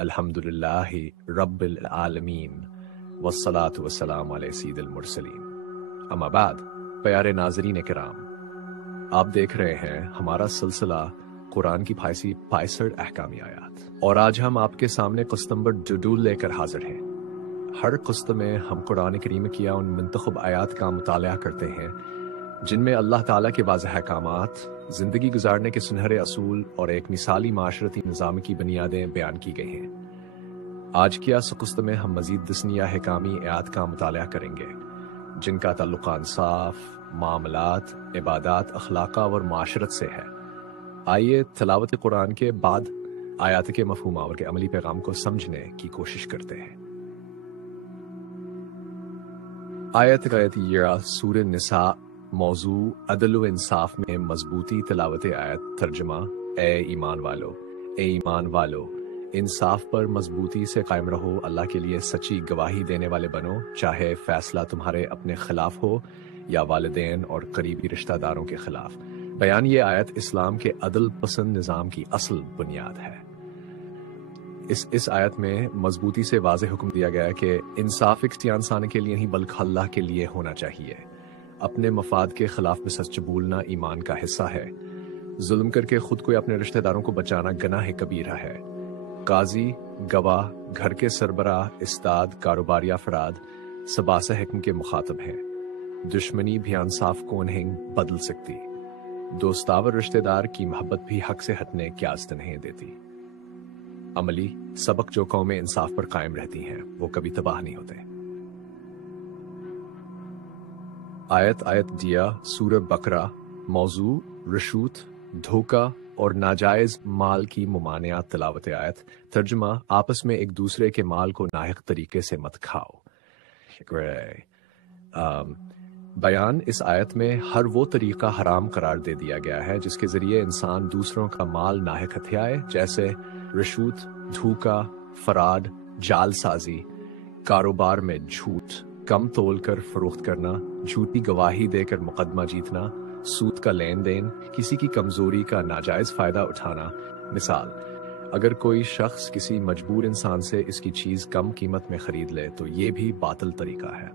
الحمدللہ رب العالمین والصلاة والسلام علی سید المرسلین، اما بعد۔ پیارے ناظرین کرام، آپ دیکھ رہے ہیں ہمارا سلسلہ قرآن کی 65 احکامی آیات، اور آج ہم آپ کے سامنے قسط نمبر 2 لے کر حاضر ہیں۔ ہر قسط میں ہم قرآن کریم کی ان منتخب آیات کا مطالعہ کرتے ہیں جن میں اللہ تعالیٰ کے واضح احکامات، زندگی گزارنے کے سنہرے اصول اور ایک مثالی معاشرتی نظام کی بنیادیں بیان کی گئی ہیں۔ آج کی اس قسط میں ہم مزید 10 احکامی آیات کا مطالعہ کریں گے جن کا تعلق انصاف، معاملات، عبادات، اخلاق اور معاشرت سے ہے۔ آئیے تلاوت قرآن کے بعد آیات کے مفہوم اور کے عملی پیغام کو سمجھنے کی کوشش کرتے ہیں۔ آیت سورہ نساء، موضوع عدل و انصاف میں مضبوطی۔ تلاوت آیت، ترجمہ: اے ایمان والو، انصاف پر مضبوطی سے قائم رہو، اللہ کے لیے سچی گواہی دینے والے بنو، چاہے فیصلہ تمہارے اپنے خلاف ہو یا والدین اور قریبی رشتہ داروں کے خلاف۔ بیان: یہ آیت اسلام کے عدل پسند نظام کی اصل بنیاد ہے۔ اس آیت میں مضبوطی سے واضح حکم دیا گیا ہے کہ انصاف ایک انسان کے لیے نہیں بلکہ اللہ کے لیے ہونا چاہیے۔ اپنے مفاد کے خلاف میں سچ بولنا ایمان کا حصہ ہے۔ ظلم کر کے خود کو یا اپنے رشتہ داروں کو بچانا گناہ کبیرہ ہے۔ قاضی، گواہ، گھر کے سربراہ، استاد، کاروباری افراد سباسہ حکم کے مخاطب ہیں۔ دشمنی بھی انصاف کو نہیں بدل سکتی۔ دوستاور رشتہ دار کی محبت بھی حق سے ہٹنے کی اجازت نہیں دیتی۔ عملی سبق: جو قومیں انصاف پر قائم رہتی ہیں وہ کبھی تباہ نہیں ہوتے۔ آیت دیا، سورہ بقرہ، موضوع رشوت، دھوکہ اور ناجائز مال کی ممانعت۔ تلاوت آیت، ترجمہ: آپس میں ایک دوسرے کے مال کو ناحق طریقے سے مت کھاؤ۔ بیان: اس آیت میں ہر وہ طریقہ حرام قرار دے دیا گیا ہے جس کے ذریعے انسان دوسروں کا مال ناحق ہتھیائے، جیسے رشوت، دھوکہ، فراڈ، جال سازی، کاروبار میں جھوٹ، کم تول کر فروخت کرنا، جھوٹی گواہی دے کر مقدمہ جیتنا، سود کا لین دین، کسی کی کمزوری کا ناجائز فائدہ اٹھانا۔ مثال: اگر کوئی شخص کسی مجبور انسان سے اس کی چیز کم قیمت میں خرید لے تو یہ بھی باطل طریقہ ہے۔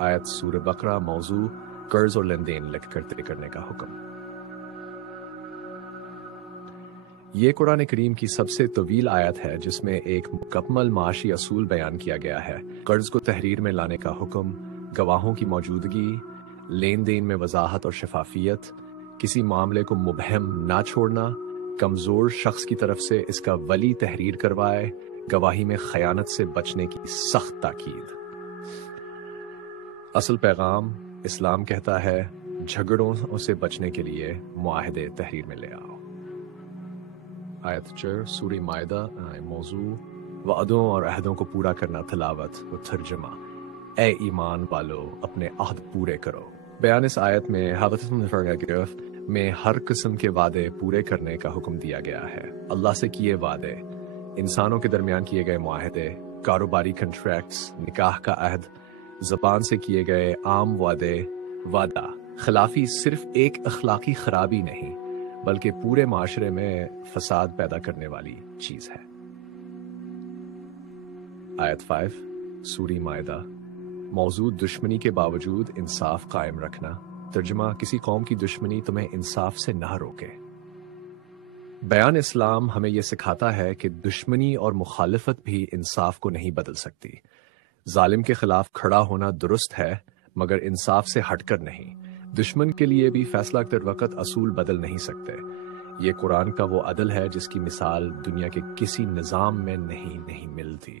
آیت سورہ بقرہ، موضوع قرض اور لین دین کرنے کا حکم۔ یہ قرآن کریم کی سب سے طویل آیت ہے جس میں ایک مکمل معاشی اصول بیان کیا گیا ہے۔ قرض کو تحریر میں لانے کا حکم، گواہوں کی موجودگی، لین دین میں وضاحت اور شفافیت، کسی معاملے کو مبہم نہ چھوڑنا، کمزور شخص کی طرف سے اس کا ولی تحریر کروائے، گواہی میں خیانت سے بچنے کی سخت تاکید۔ اصل پیغام: اسلام کہتا ہے جھگڑوں سے بچنے کے لیے معاہدے تحریر میں لے آؤ۔ آیت 4، سورہ مائدہ، موضوع وعدوں اور عہدوں کو پورا کرنا۔ تلاوت و ترجمہ: اے ایمان والو، اپنے عہد پورے کرو۔ بیان: اس آیت میں میں ہر قسم کے وعدے پورے کرنے کا حکم دیا گیا ہے۔ اللہ سے کیے وعدے، انسانوں کے درمیان کیے گئے معاہدے، کاروباری کنٹریکٹس، نکاح کا عہد، زبان سے کیے گئے عام وعدہ خلافی صرف ایک اخلاقی خرابی نہیں بلکہ پورے معاشرے میں فساد پیدا کرنے والی چیز ہے۔ آیت 5، سورہ مائدہ، موضوع دشمنی کے باوجود انصاف قائم رکھنا۔ ترجمہ: کسی قوم کی دشمنی تمہیں انصاف سے نہ روکے۔ بیان: اسلام ہمیں یہ سکھاتا ہے کہ دشمنی اور مخالفت بھی انصاف کو نہیں بدل سکتی۔ ظالم کے خلاف کھڑا ہونا درست ہے مگر انصاف سے ہٹ کر نہیں۔ دشمن کے لیے بھی فیصلہ کرتے وقت اصول بدل نہیں سکتے۔ یہ قرآن کا وہ عدل ہے جس کی مثال دنیا کے کسی نظام میں نہیں ملتی۔